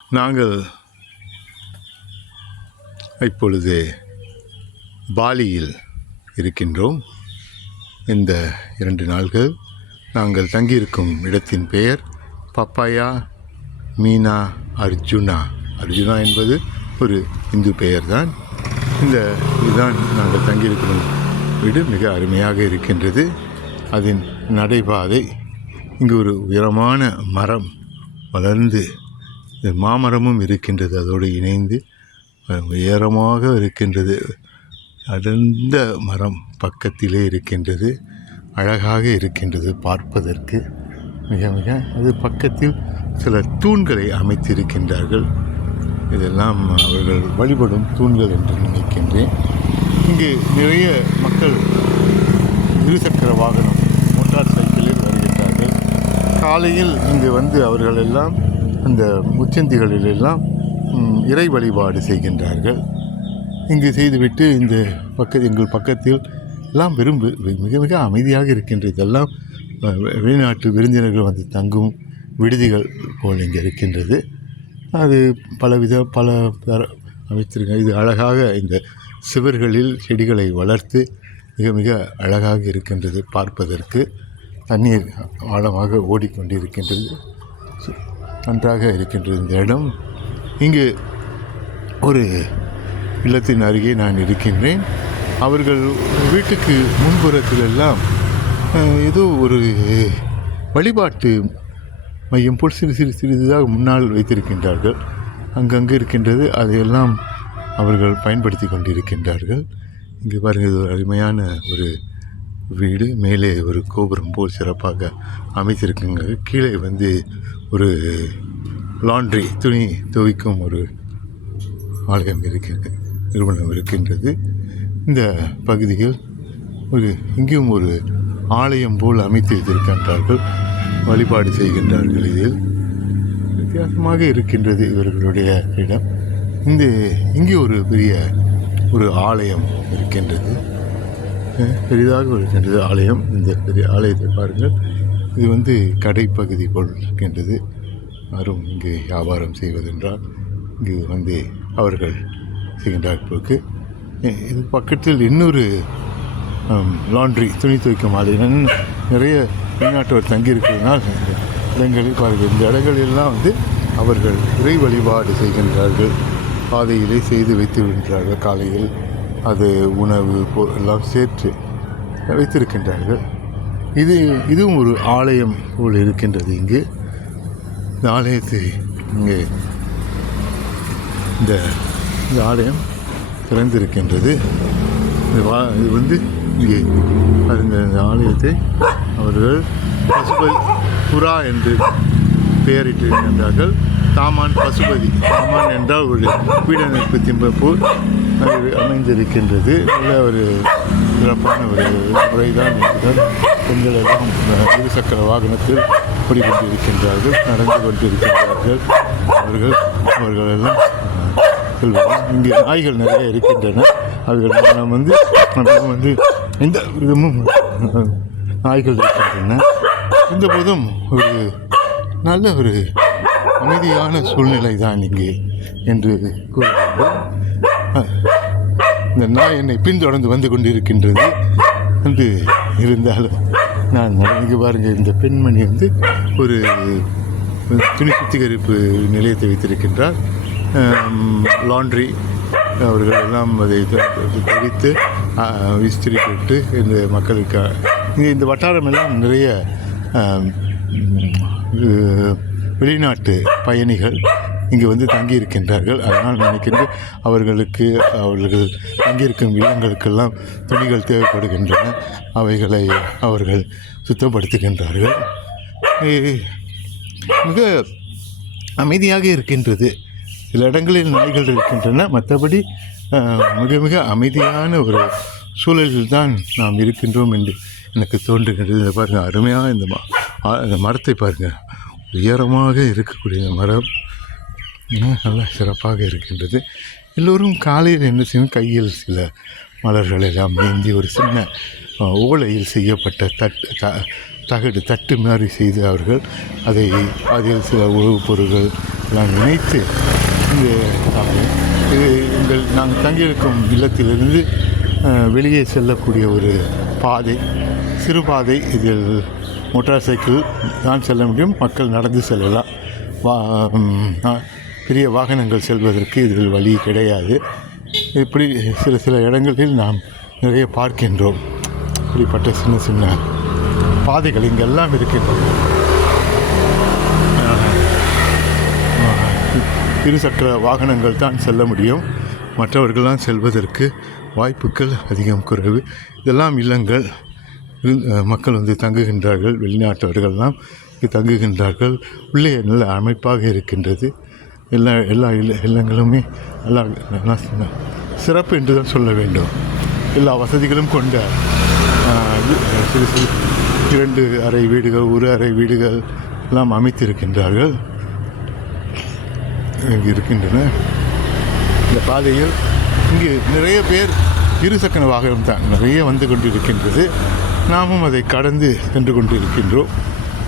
நாங்கள் இப்பொழுது பாலியில் இருக்கின்றோம். இந்த 2 நாள்கள் நாங்கள் தங்கியிருக்கும் இடத்தின் பெயர் பப்பாயா மீனா அர்ஜுனா. அர்ஜுனா என்பது ஒரு இந்து பெயர்தான். இதுதான் நாங்கள் தங்கியிருக்கும் வீடு. மிக அருமையாக இருக்கின்றது. அதன் நடைபாதை, இங்கு ஒரு உயரமான மரம் வளர்ந்து மாமரமும் இருக்கின்றது. அதோடு இணைந்து உயரமாக இருக்கின்றது. அடர்ந்த மரம் பக்கத்திலே இருக்கின்றது. அழகாக இருக்கின்றது பார்ப்பதற்கு. மிக மிக அது பக்கத்தில் சில தூண்களை அமைத்திருக்கின்றார்கள். இதெல்லாம் அவர்கள் வழிபடும் தூண்கள் என்று நினைக்கின்றேன். இங்கு நிறைய மக்கள் இருசக்கர வாகனம் மோட்டார் சைக்கிளில் வருகின்றார்கள். காலையில் இங்கு வந்து அவர்கள் எல்லாம் அந்த முச்சந்திகளிலெல்லாம் இறை வழிபாடு செய்கின்றார்கள். இங்கு செய்துவிட்டு இந்த எங்கள் பக்கத்தில் எல்லாம் மிக மிக அமைதியாக இருக்கின்றது. இதெல்லாம் வெளிநாட்டு விருந்தினர்கள் வந்து தங்கும் விடுதிகள் போல் இங்கே இருக்கின்றது. அது பல அமைத்திருக்க. இது அழகாக இந்த சுவர்களில் செடிகளை வளர்த்து மிக மிக அழகாக இருக்கின்றது பார்ப்பதற்கு. தண்ணீர் ஆழமாக ஓடிக்கொண்டிருக்கின்றது. நன்றாக இருக்கின்றது இந்த இடம். இங்கு ஒரு இல்லத்தின் அருகே நான் இருக்கின்றேன். அவர்கள் வீட்டுக்கு முன்புறத்திலெல்லாம் ஏதோ ஒரு வழிபாட்டு மையம் போல் சிறிதாக முன்னால் வைத்திருக்கின்றார்கள். அங்கங்கே இருக்கின்றது. அதையெல்லாம் அவர்கள் பயன்படுத்தி கொண்டிருக்கின்றார்கள். இங்கே பாருங்கள், இது ஒரு அருமையான ஒரு வீடு. மேலே ஒரு கோபுரம் போல் சிறப்பாக அமைத்திருக்குங்க. கீழே வந்து ஒரு லாண்ட்ரி, துணி துவைக்கும் ஒரு ஆலயம் இருக்கின்றது, நிறுவனம் இருக்கின்றது. இந்த பகுதியில் இங்கேயும் ஒரு ஆலயம் போல் அமைத்து வைத்திருக்கின்றார்கள். வழிபாடு செய்கின்றார்கள். இதில் வித்தியாசமாக இருக்கின்றது இவர்களுடைய இடம். இங்கே ஒரு பெரிய ஒரு ஆலயம் இருக்கின்றது. பெரிதாக இருக்கின்றது ஆலயம். இந்த பெரிய ஆலயத்தை பாருங்கள். இது வந்து கடைப்பகுதி போல் இருக்கின்றது. யாரும் இங்கு வியாபாரம் செய்வதென்றால் இங்கு வந்து அவர்கள் செய்கின்றார்களுக்கு. இது பக்கத்தில் இன்னொரு லாண்ட்ரி, துணி துவைக்கும் ஆலயம். நிறைய வெளிநாட்டவர் தங்கியிருக்கிறதுனால் இடங்களில் பாருங்கள். இந்த இடங்களெல்லாம் வந்து அவர்கள் இறை வழிபாடு செய்கின்றார்கள். பாதையிலே செய்து வைத்து விடுகின்றார்கள். காலையில் அது உணவு எல்லாம் சேர்த்து வைத்திருக்கின்றார்கள். இதுவும் ஒரு ஆலயம் போல் இருக்கின்றது. இங்கு இந்த ஆலயத்தை இந்த ஆலயம் திறந்திருக்கின்றது. இது வந்து இங்கே இந்த ஆலயத்தை அவர்கள் புறா என்று பெயரிட்டிருக்கின்றார்கள். தாமான் பசுபதி. தாமான் என்றால் ஒரு வீடமைப்பு திம்பப்பூர் அது அமைந்திருக்கின்றது. நல்ல ஒரு சிறப்பான ஒரு முறைதான். பெண்கள் எல்லாம் இருசக்கர வாகனத்தில் ஓடிக்கொண்டிருக்கின்றார்கள், நடந்து கொண்டிருக்கின்றார்கள். அவர்கள் எல்லாம் செல்வார்கள். இங்கே நாய்கள் நிறைய இருக்கின்றன. அவர்கள் வந்து எந்த விதமும் நாய்கள் இருக்கின்றன. இந்த போதும் ஒரு நல்ல ஒரு அமைதியான சூழ்நிலை தான் இங்கே என்று கூறுகிறார்கள். இந்த நாய் என்னை பின்தொடர்ந்து வந்து கொண்டிருக்கின்றது என்று இருந்தாலும் நான் இங்கே பாருங்கள். இந்த பெண்மணி வந்து ஒரு துணி சுத்திகரிப்பு நிலையத்தை வைத்திருக்கின்றார். லாண்ட்ரி அவர்கள் எல்லாம் அதை தவித்து விஸ்திரி போட்டு இந்த மக்களுக்கு இந்த வட்டாரம் எல்லாம் நிறைய வெளிநாட்டு பயணிகள் இங்கே வந்து தங்கியிருக்கின்றார்கள். அதனால் நினைக்கின்றேன் அவர்கள் தங்கியிருக்கும் இல்லங்களுக்கெல்லாம் துணிகள் தேவைப்படுகின்றன. அவைகளை அவர்கள் சுத்தப்படுத்துகின்றார்கள். மிக அமைதியாக இருக்கின்றது. சில இடங்களில் நாய்கள் இருக்கின்றன. மற்றபடி மிக மிக அமைதியான ஒரு சூழலில் தான் நாம் இருக்கின்றோம் என்று எனக்கு தோன்றுகின்றது. இதை பாருங்கள், அருமையாக இந்த மரத்தை பாருங்கள். உயரமாக இருக்கக்கூடிய இந்த மரம் நல்லா சிறப்பாக இருக்கின்றது. எல்லோரும் காலையில் என்ன செய்யணும், கையில் சில மலர்கள் எல்லாம் ஏந்தி ஒரு சின்ன ஓலையில் செய்யப்பட்ட தகடு தட்டு மாதிரி செய்து அவர்கள் அதில் சில உணவுப் பொருட்கள் எல்லாம் இணைத்து இது நாங்கள் தங்கியிருக்கும் இல்லத்திலிருந்து வெளியே செல்லக்கூடிய ஒரு பாதை, சிறு பாதை. இதில் மோட்டார் சைக்கிள் தான் செல்ல முடியும், மக்கள் நடந்து செல்லலாம். பெரிய வாகனங்கள் செல்வதற்கு இதில் வழி கிடையாது. இப்படி சில இடங்களில் நாம் நிறைய பார்க்கின்றோம். இப்படிப்பட்ட சின்ன சின்ன பாதைகள் இங்கெல்லாம் இருக்கின்றன. இருசக்கர வாகனங்கள் தான் செல்ல முடியும், மற்றவர்கள்லாம் செல்வதற்கு வாய்ப்புகள் அதிகம் குறைவு. இதெல்லாம் இல்லங்கள், மக்கள் வந்து தங்குகின்றார்கள், வெளிநாட்டவர்கள்லாம் இங்கு தங்குகின்றார்கள். உள்ளே நல்ல அமைப்பாக இருக்கின்றது. எல்லா இல்லங்களுமே நல்லா சிறப்பு என்று தான் சொல்ல வேண்டும். எல்லா வசதிகளும் கொண்ட சிறு 2 அறை வீடுகள், 1 அறை வீடுகள் எல்லாம் அமைத்திருக்கின்றார்கள். இங்கு இருக்கின்றன. இந்த பாதையில் இங்கு நிறைய பேர் இருசக்கர வாகனம் தான் நிறைய வந்து கொண்டிருக்கின்றது. நாமும் அதை கடந்து சென்று கொண்டிருக்கின்றோம்.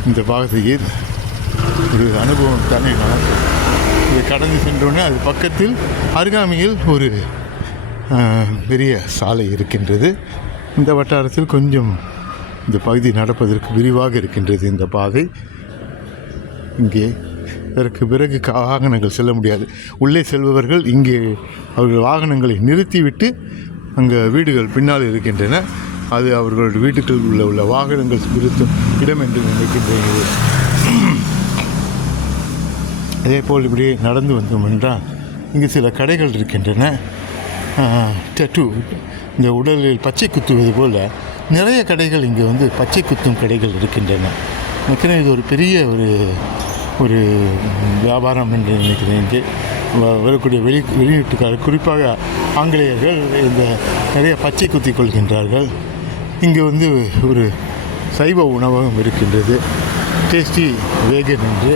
இந்த பாதையில் ஒரு அனுபவம் தானே. இதை கடந்து சென்றோன்னே அது பக்கத்தில் அருகாமையில் ஒரு பெரிய சாலை இருக்கின்றது. இந்த வட்டாரத்தில் கொஞ்சம் இந்த பகுதி நடப்பதற்கு விரிவாக இருக்கின்றது இந்த பாதை. இங்கே இதற்கு பிறகு வாகனங்கள் செல்ல முடியாது. உள்ளே செல்பவர்கள் இங்கே அவர்கள் வாகனங்களை நிறுத்திவிட்டு அங்கே வீடுகள் பின்னால் இருக்கின்றன. அது அவர்களுடைய வீட்டுக்குள் உள்ள வாகனங்கள் நிறுத்தும் இடம் என்று நினைக்கின்றன. அதேபோல் இப்படி நடந்து வந்தோம் என்றால் இங்கு சில கடைகள் இருக்கின்றன. டெட்டு, இந்த உடலில் பச்சை குத்துவது போல் நிறைய கடைகள் இங்கே வந்து பச்சை குத்தும் கடைகள் இருக்கின்றன. நினைக்கிறேன் இது ஒரு பெரிய ஒரு வியாபாரம் என்று நினைக்கிறேன். இங்கே வரக்கூடிய வெளியீட்டுக்காரர், குறிப்பாக ஆங்கிலேயர்கள் இந்த நிறைய பச்சை குத்தி கொள்கின்றார்கள். இங்கே வந்து ஒரு சைவ உணவகம் இருக்கின்றது, டேஸ்டி வேகன் என்று.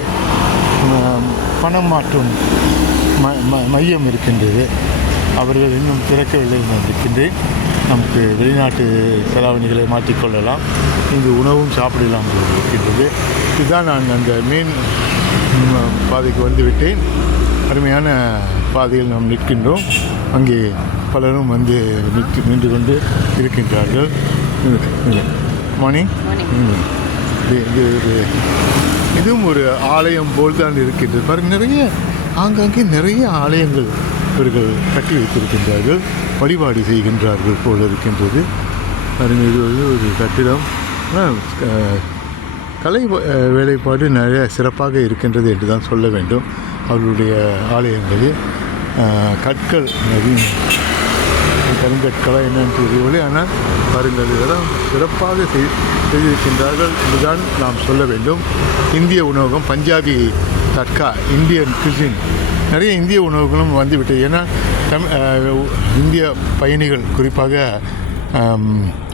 பணம் மாற்றும் மையம் இருக்கின்றது. அவர்கள் இன்னும் திறக்கவில்லை என்று இருக்கின்றேன். நமக்கு வெளிநாட்டு செலாவணிகளை மாற்றிக்கொள்ளலாம், இங்கு உணவும் சாப்பிடலாம் இருக்கின்றது. இதுதான் நான் அந்த மெயின் பாதைக்கு வந்துவிட்டேன். அருமையான பாதையில் நாம் நிற்கின்றோம். அங்கே பலரும் வந்து நின்று கொண்டு இருக்கின்றார்கள். மார்னிங். இதுவும் ஒரு ஆலயம் போல் தான் இருக்கின்றது. பாருங்கள், ஆங்காங்கே நிறைய ஆலயங்கள் இவர்கள் கட்டி வைத்திருக்கின்றார்கள், வழிபாடு செய்கின்றார்கள் போல் இருக்கின்றது. பாருங்கள், இது வந்து ஒரு கட்டிடம். கலை வேலைப்பாடு நிறைய சிறப்பாக இருக்கின்றது என்று தான் சொல்ல வேண்டும். அவர்களுடைய ஆலயங்களில் கற்கள் கருங்கற்களா என்னென்னு தெரியவில்லை, ஆனால் பாருங்கள், இதெல்லாம் சிறப்பாக செய்திருக்கின்றார்கள் என்றுதான் நாம் சொல்ல வேண்டும். இந்திய உணவகம், பஞ்சாபி தட்கா, இந்தியன் குசின், நிறைய இந்திய உணவுகளும் வந்துவிட்டது. ஏன்னா இந்திய பயணிகள் குறிப்பாக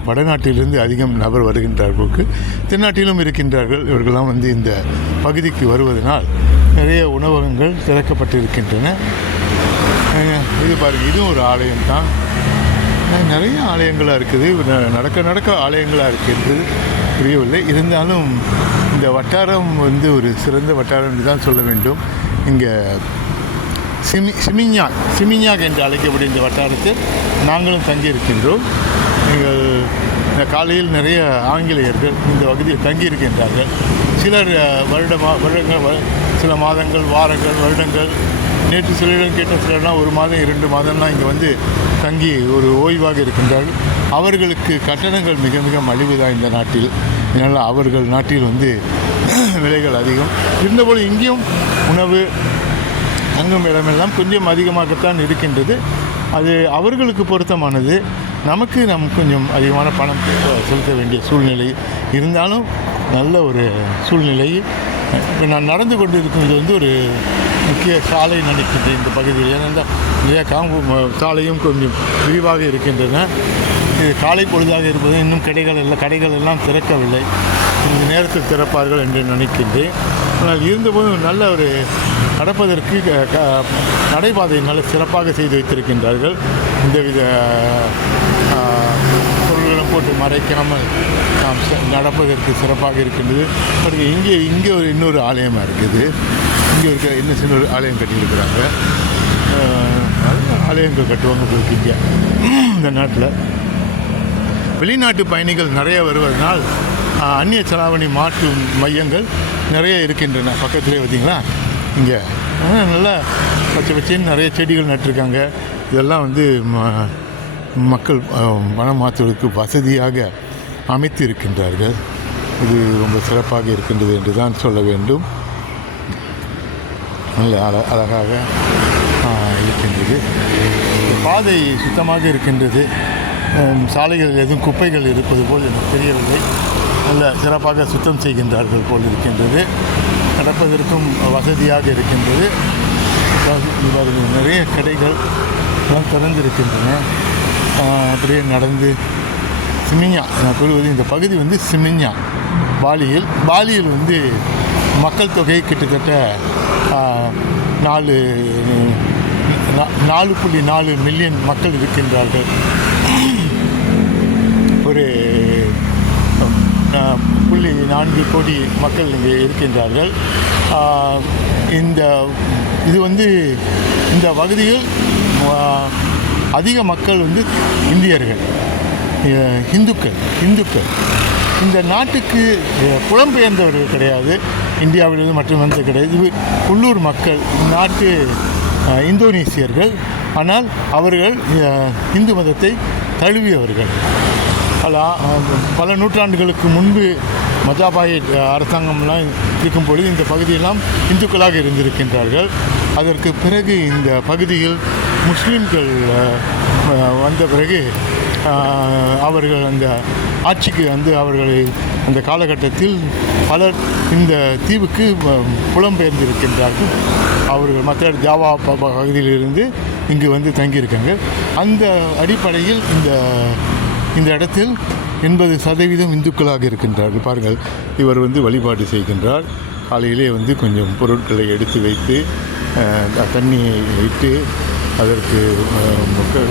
வடநாட்டிலிருந்து அதிகம் நபர் வருகின்றார்களுக்கு, தென்னாட்டிலும் இருக்கின்றார்கள். இவர்களெல்லாம் வந்து இந்த பகுதிக்கு வருவதனால் நிறைய உணவகங்கள் திறக்கப்பட்டிருக்கின்றன. இது பாருங்கள், இதுவும் ஒரு ஆலயம் தான். நிறைய ஆலயங்களாக இருக்குது, நடக்க ஆலயங்களாக இருக்கிறது, புரியவில்லை. இருந்தாலும் இந்த வட்டாரம் வந்து ஒரு சிறந்த வட்டாரம் என்று தான் சொல்ல வேண்டும். இங்கே சிமிஞ்சாக் என்று அழைக்கப்படும் இந்த வட்டாரத்தில் நாங்களும் தங்கியிருக்கின்றோம். நீங்கள் இந்த காலையில் நிறைய ஆங்கிலேயர்கள் இந்த பகுதியில் தங்கியிருக்கின்றார்கள். சிலர் வருடங்கள், சில மாதங்கள், வாரங்கள், வருடங்கள். நேற்று சிலரிடம் கேட்ட சிலர்லாம் 1 மாதம் 2 மாதம்லாம் இங்கே வந்து தங்கி ஒரு ஓய்வாக இருக்கின்றார்கள். அவர்களுக்கு கட்டணங்கள் மிக மிக மலிவு தான் இந்த நாட்டில். இதனால் அவர்கள் நாட்டில் வந்து விலைகள் அதிகம் இருந்தபோது இங்கேயும் உணவு தங்கும் இடமெல்லாம் கொஞ்சம் அதிகமாகத்தான் இருக்கின்றது. அது அவர்களுக்கு பொருத்தமானது. நமக்கு கொஞ்சம் அதிகமான பணம் செலுத்த வேண்டிய சூழ்நிலை இருந்தாலும் நல்ல ஒரு சூழ்நிலை. நான் நடந்து கொண்டு இருக்கிறது வந்து ஒரு முக்கிய சாலை நினைக்கின்றேன் இந்த பகுதியில். ஏனென்றால் நிறைய சாலையும் கொஞ்சம் விரிவாக இருக்கின்றன. இது காலை பொழுதாக இருப்பது, இன்னும் கடைகள் எல்லாம் திறக்கவில்லை. இந்த நேரத்தில் திறப்பார்கள் என்று நினைக்கின்றேன். ஆனால் இருந்தபோதும் நல்ல ஒரு நடப்பதற்கு நடைபாதை நல்ல சிறப்பாக செய்து வைத்திருக்கின்றார்கள். இந்தவித பொருள்களும் போட்டு மறைக்காமல் நாம் நடப்பதற்கு சிறப்பாக இருக்கின்றது. பாருங்க, இங்கே ஒரு இன்னொரு ஆலயமாக இருக்குது. இங்கே இருக்க என்ன சின்ன ஒரு ஆலயம் கட்டியிருக்கிறாங்க. ஆலயங்கள் கட்டுவாங்க போயிருக்கீங்க. இந்த நாட்டில் வெளிநாட்டு பயணிகள் நிறைய வருவதனால் அந்நிய செலாவணி மாற்று மையங்கள் நிறைய இருக்கின்றன. பக்கத்துலேயே பார்த்தீங்களா, இங்கே நல்லா பச்சை பச்சைன்னு நிறைய செடிகள் நட்டிருக்காங்க. இதெல்லாம் வந்து மக்கள் பணம் மாற்றுவதற்கு வசதியாக அமைத்து இருக்கின்றார்கள். இது ரொம்ப சிறப்பாக இருக்கின்றது என்று தான் சொல்ல வேண்டும். நல்ல அழகாக இருக்கின்றது. பாதை சுத்தமாக இருக்கின்றது. சாலைகள் எதுவும் குப்பைகள் இருப்பது போல் எனக்கு தெரியவில்லை. நல்ல சிறப்பாக சுத்தம் செய்கின்றார்கள் போல் இருக்கின்றது. நடப்பதற்கும் வசதியாக இருக்கின்றது. நிறைய கடைகள் எல்லாம் திறந்திருக்கின்றன. அப்படியே நடந்து சிமிஞ்சா, நான் சொல்வது இந்த பகுதி வந்து சிமிஞ்சா, பாலியில் வந்து மக்கள் தொகை கிட்டத்தட்ட 4.4 மில்லியன் மக்கள் இருக்கின்றார்கள். ஒரு 0.4 கோடி மக்கள் இங்கே இருக்கின்றார்கள். இது வந்து இந்த பகுதியில் அதிக மக்கள் வந்து இந்தியர்கள், இந்துக்கள். இந்த நாட்டுக்கு புலம்பெயர்ந்தவர்கள் கிடையாது, இந்தியாவிலிருந்து மட்டும் வந்து கிடையாது. இது உள்ளூர் மக்கள், நாட்டு இந்தோனேசியர்கள். ஆனால் அவர்கள் இந்து மதத்தை தழுவியவர்கள். பல நூற்றாண்டுகளுக்கு முன்பு மஜாபாய் அரசாங்கம்லாம் இருக்கும் பொழுது இந்த பகுதியெல்லாம் இந்துக்களாக இருந்திருக்கின்றார்கள். அதற்கு பிறகு இந்த பகுதியில் முஸ்லீம்கள் வந்த பிறகு அவர்கள் அந்த ஆட்சிக்கு வந்து அவர்களை அந்த காலகட்டத்தில் பலர் இந்த தீவுக்கு புலம்பெயர்ந்திருக்கின்றார்கள். அவர்கள் மற்ற ஜாவா பகுதியிலிருந்து இங்கு வந்து தங்கியிருக்காங்க. அந்த அடிப்படையில் இந்த இடத்தில் 80% இந்துக்களாக இருக்கின்றார்கள். பாருங்கள், இவர் வந்து வழிபாடு செய்கின்றார். காலையிலே வந்து கொஞ்சம் பொருட்களை எடுத்து வைத்து தண்ணியை வைத்து அதற்கு மக்கள்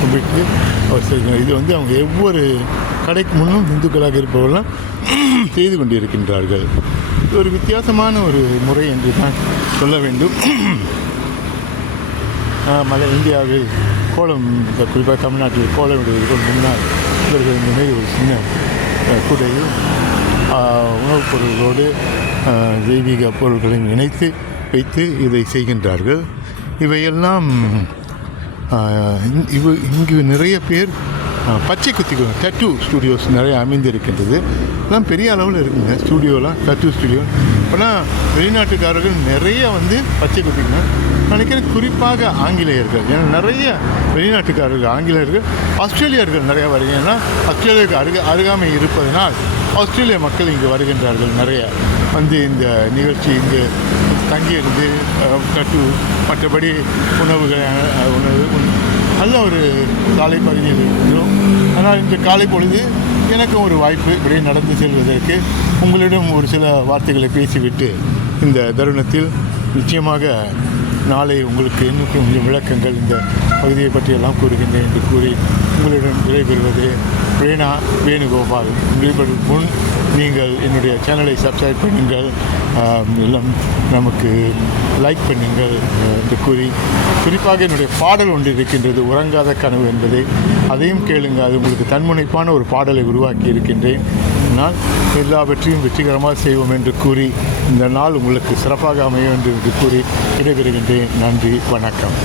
கும்பிட்டு அவர் செய்கிறார். இது வந்து அவங்க ஒவ்வொரு கடைக்கு முன்னும் இந்துக்களாக இருப்பவர்களாம் செய்து கொண்டிருக்கின்றார்கள். இது ஒரு வித்தியாசமான ஒரு முறை என்று தான் சொல்ல வேண்டும். இந்தியாவில் கோலம், குறிப்பாக தமிழ்நாட்டில் கோலம் விடுவதற்கு முன்னால் இவர்கள் இந்த மாதிரி ஒரு சின்ன கூடையில் உணவுப் பொருள்களோடு தெய்வீக பொருட்களையும் இணைத்து வைத்து இதை செய்கின்றார்கள். இவையெல்லாம் இங்கு நிறைய பேர் பச்சை குத்திகள் டேட்டூ ஸ்டுடியோஸ் நிறைய அமைந்திருக்கின்றது. எல்லாம் பெரிய அளவில் இருக்குங்க ஸ்டுடியோலாம், டேட்டூ ஸ்டுடியோ. இப்போலாம் வெளிநாட்டுக்காரர்கள் நிறைய வந்து பச்சை குத்திக்கணும் நினைக்கிறேன். குறிப்பாக ஆங்கிலேயர்கள், ஏன்னா நிறைய வெளிநாட்டுக்காரர்கள் ஆங்கிலேயர்கள், ஆஸ்திரேலியர்கள் நிறையா வருகிறாங்க. ஏன்னா ஆஸ்திரேலியாவுக்கு அருகாமை இருப்பதனால் ஆஸ்திரேலிய மக்கள் இங்கு வருகின்றார்கள். நிறைய வந்து இந்த நிகழ்ச்சி இங்கு தங்கியிருந்து டேட்டூ, மற்றபடி உணவு நல்ல ஒரு சாலை பகுதியில் இருக்கிறோம். ஆனால் இந்த காலை பொழுது எனக்கும் ஒரு வாய்ப்பு இப்படியே நடந்து செல்வதற்கு. உங்களிடம் ஒரு சில வார்த்தைகளை பேசிவிட்டு இந்த தருணத்தில் நிச்சயமாக நாளை உங்களுக்கு இன்னும் கொஞ்சம் விளக்கங்கள் இந்த பகுதியை பற்றியெல்லாம் கூறுகின்றேன் என்று கூறி உங்களிடம் விடைபெறுவது பிரேனா வேணுகோபால். விடைபெறும் முன் நீங்கள் என்னுடைய சேனலை சப்ஸ்கிரைப் பண்ணுங்கள், எல்லாம் நமக்கு லைக் பண்ணுங்கள் என்று கூறி, குறிப்பாக என்னுடைய பாடல் ஒன்று இருக்கின்றது, உறங்காத கனவு என்பதை, அதையும் கேளுங்கள். அது உங்களுக்கு தன்முனைப்பான ஒரு பாடலை உருவாக்கி இருக்கின்றேன். நான் எல்லாவற்றையும் வெற்றிகரமாக செய்வோம் என்று கூறி, இந்த நாள் உங்களுக்கு சிறப்பாக அமையும் என்று கூறி விடைபெறுகின்றேன். நன்றி, வணக்கம்.